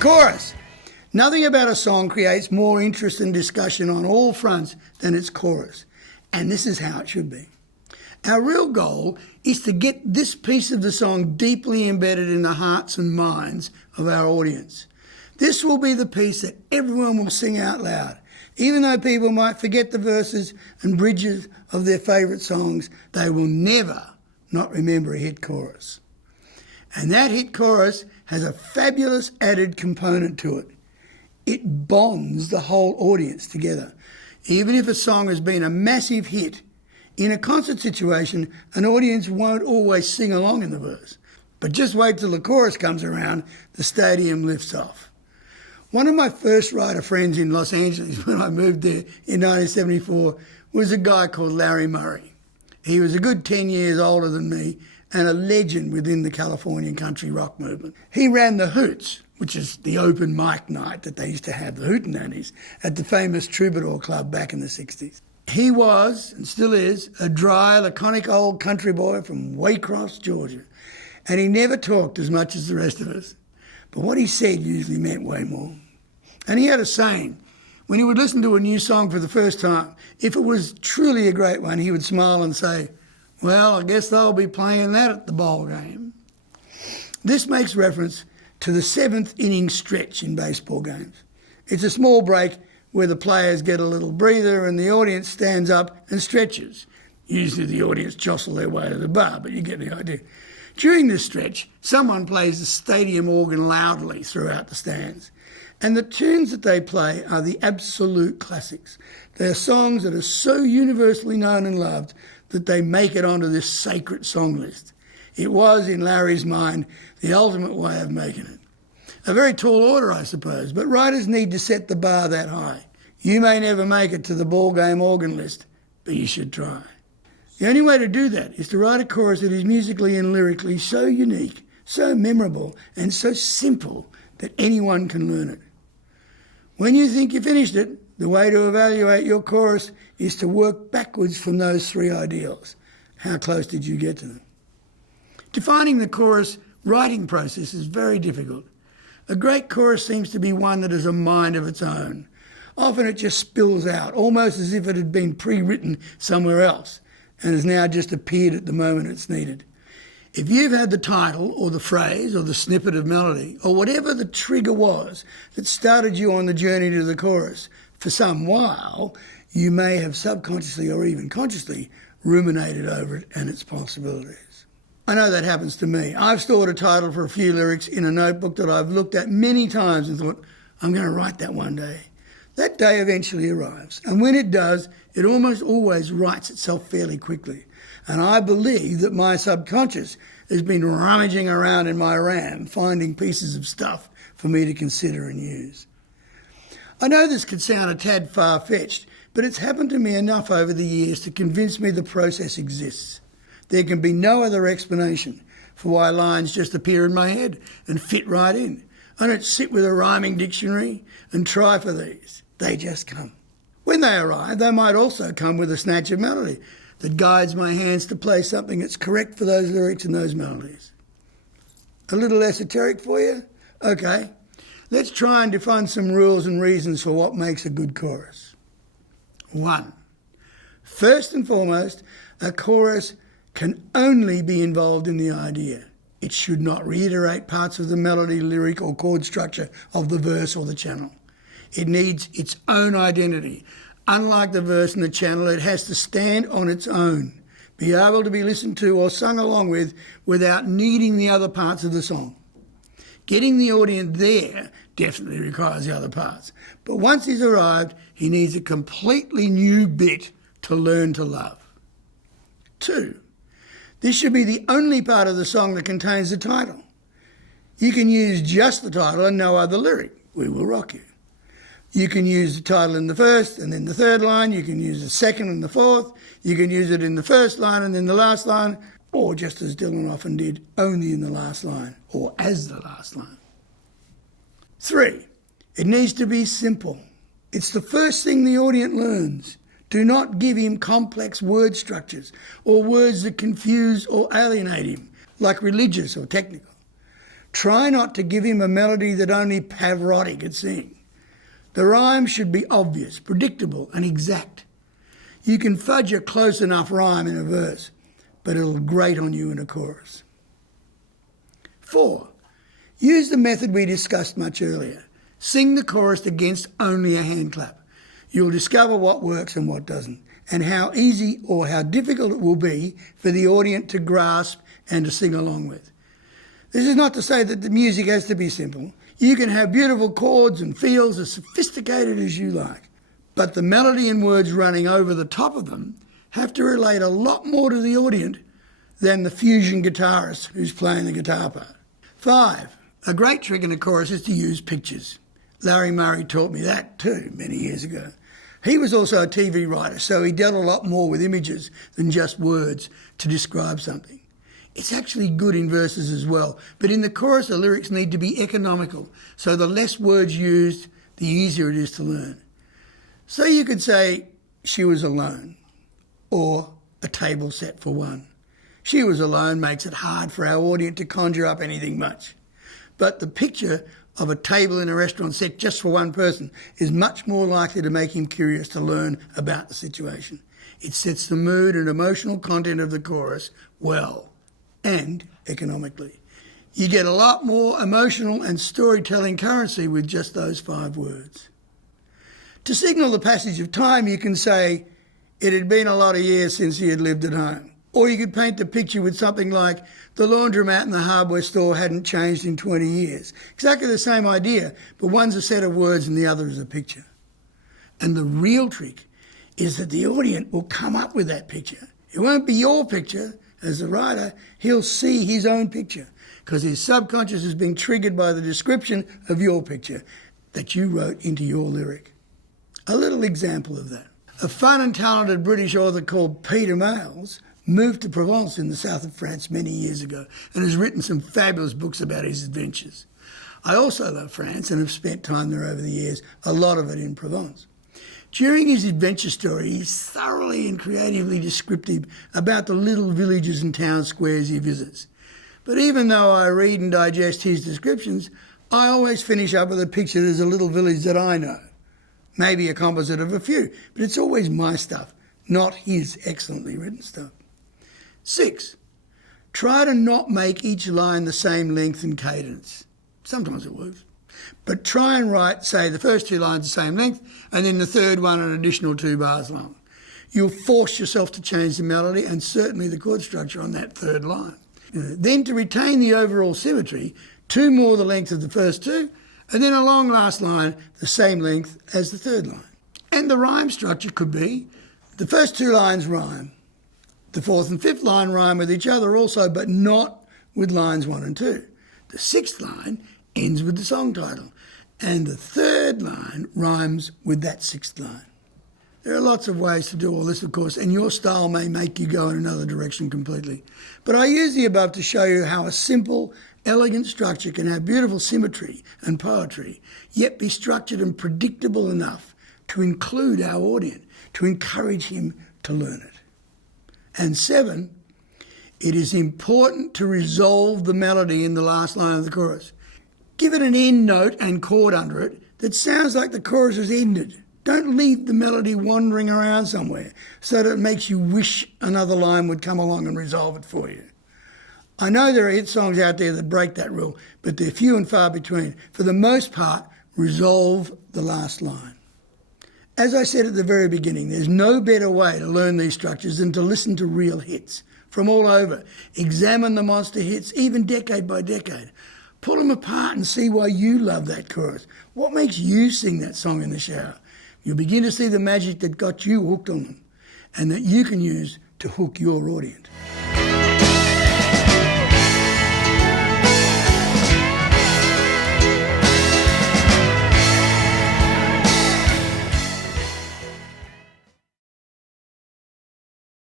chorus. Nothing about a song creates more interest and discussion on all fronts than its chorus. And this is how it should be. Our real goal is to get this piece of the song deeply embedded in the hearts and minds of our audience. This will be the piece that everyone will sing out loud. Even though people might forget the verses and bridges of their favourite songs, they will never not remember a hit chorus. And that hit chorus has a fabulous added component to it. It bonds the whole audience together. Even if a song has been a massive hit, in a concert situation, an audience won't always sing along in the verse. But just wait till the chorus comes around, the stadium lifts off. One of my first writer friends in Los Angeles when I moved there in 1974 was a guy called Larry Murray. He was a good 10 years older than me and a legend within the Californian country rock movement. He ran the Hoots, which is the open mic night that they used to have, the Hootenannies, at the famous Troubadour Club back in the 60s. He was, and still is, a dry, laconic old country boy from Waycross, Georgia. And he never talked as much as the rest of us. But what he said usually meant way more. And he had a saying. When he would listen to a new song for the first time, if it was truly a great one, he would smile and say, "Well, I guess they'll be playing that at the ball game." This makes reference to the seventh inning stretch in baseball games. It's a small break where the players get a little breather and the audience stands up and stretches. Usually the audience jostle their way to the bar, but you get the idea. During this stretch, someone plays the stadium organ loudly throughout the stands. And the tunes that they play are the absolute classics. They're songs that are so universally known and loved that they make it onto this sacred song list. It was, in Larry's mind, the ultimate way of making it. A very tall order, I suppose, but writers need to set the bar that high. You may never make it to the ball game organ list, but you should try. The only way to do that is to write a chorus that is musically and lyrically so unique, so memorable, and so simple that anyone can learn it. When you think you finished it, the way to evaluate your chorus is to work backwards from those three ideals. How close did you get to them? Defining the chorus writing process is very difficult. A great chorus seems to be one that has a mind of its own. Often it just spills out, almost as if it had been pre-written somewhere else and has now just appeared at the moment it's needed. If you've had the title or the phrase or the snippet of melody or whatever the trigger was that started you on the journey to the chorus for some while, you may have subconsciously or even consciously ruminated over it and its possibilities. I know that happens to me. I've stored a title for a few lyrics in a notebook that I've looked at many times and thought, I'm going to write that one day. That day eventually arrives, and when it does, it almost always writes itself fairly quickly. And I believe that my subconscious has been rummaging around in my RAM, finding pieces of stuff for me to consider and use. I know this could sound a tad far-fetched, but it's happened to me enough over the years to convince me the process exists. There can be no other explanation for why lines just appear in my head and fit right in. I don't sit with a rhyming dictionary and try for these. They just come. When they arrive, they might also come with a snatch of melody that guides my hands to play something that's correct for those lyrics and those melodies. A little esoteric for you? Okay. Let's try and define some rules and reasons for what makes a good chorus. 1. First and foremost, a chorus can only be involved in the idea. It should not reiterate parts of the melody, lyric or chord structure of the verse or the channel. It needs its own identity. Unlike the verse and the channel, it has to stand on its own, be able to be listened to or sung along with without needing the other parts of the song. Getting the audience there definitely requires the other parts. But once he's arrived, he needs a completely new bit to learn to love. 2. This should be the only part of the song that contains the title. You can use just the title and no other lyric. We Will Rock You. You can use the title in the first and then the third line. You can use the second and the fourth. You can use it in the first line and then the last line, or just as Dylan often did, only in the last line or as the last line. 3, it needs to be simple. It's the first thing the audience learns. Do not give him complex word structures or words that confuse or alienate him, like religious or technical. Try not to give him a melody that only Pavarotti could sing. The rhyme should be obvious, predictable and exact. You can fudge a close enough rhyme in a verse, but it'll grate on you in a chorus. 4. Use the method we discussed much earlier. Sing the chorus against only a hand clap. You'll discover what works and what doesn't, and how easy or how difficult it will be for the audience to grasp and to sing along with. This is not to say that the music has to be simple. You can have beautiful chords and feels as sophisticated as you like, but the melody and words running over the top of them have to relate a lot more to the audience than the fusion guitarist who's playing the guitar part. 5. A great trick in a chorus is to use pictures. Larry Murray taught me that too many years ago. He was also a TV writer, so he dealt a lot more with images than just words to describe something. It's actually good in verses as well, but in the chorus the lyrics need to be economical, so the less words used, the easier it is to learn. So you could say, she was alone, or a table set for one. She was alone makes it hard for our audience to conjure up anything much. But the picture of a table in a restaurant set just for one person is much more likely to make him curious to learn about the situation. It sets the mood and emotional content of the chorus well and economically. You get a lot more emotional and storytelling currency with just those 5 words. To signal the passage of time, you can say, it had been a lot of years since he had lived at home. Or you could paint the picture with something like, the laundromat and the hardware store hadn't changed in 20 years. Exactly the same idea, but one's a set of words and the other is a picture. And the real trick is that the audience will come up with that picture. It won't be your picture. As a writer, he'll see his own picture because his subconscious is being triggered by the description of your picture that you wrote into your lyric. A little example of that. A fun and talented British author called Peter Males moved to Provence in the south of France many years ago and has written some fabulous books about his adventures. I also love France and have spent time there over the years, a lot of it in Provence. During his adventure story, he's thoroughly and creatively descriptive about the little villages and town squares he visits. But even though I read and digest his descriptions, I always finish up with a picture there's a little village that I know. Maybe a composite of a few, but it's always my stuff, not his excellently written stuff. 6. Try to not make each line the same length and cadence. Sometimes it works. But try and write, say, the first 2 lines the same length, and then the third one an additional 2 bars long. You'll force yourself to change the melody and certainly the chord structure on that third line. Then to retain the overall symmetry, 2 more the length of the first 2, and then a long last line the same length as the third line. And the rhyme structure could be, the first 2 lines rhyme. The 4th and 5th line rhyme with each other also, but not with lines 1 and 2. The 6th line ends with the song title, and the 3rd line rhymes with that 6th line. There are lots of ways to do all this, of course, and your style may make you go in another direction completely. But I use the above to show you how a simple, elegant structure can have beautiful symmetry and poetry, yet be structured and predictable enough to include our audience, to encourage him to learn it. And 7, it is important to resolve the melody in the last line of the chorus. Give it an end note and chord under it that sounds like the chorus has ended. Don't leave the melody wandering around somewhere so that it makes you wish another line would come along and resolve it for you. I know there are hit songs out there that break that rule, but they're few and far between. For the most part, resolve the last line. As I said at the very beginning, there's no better way to learn these structures than to listen to real hits from all over. Examine the monster hits, even decade by decade. Pull them apart and see why you love that chorus. What makes you sing that song in the shower? You'll begin to see the magic that got you hooked on them and that you can use to hook your audience.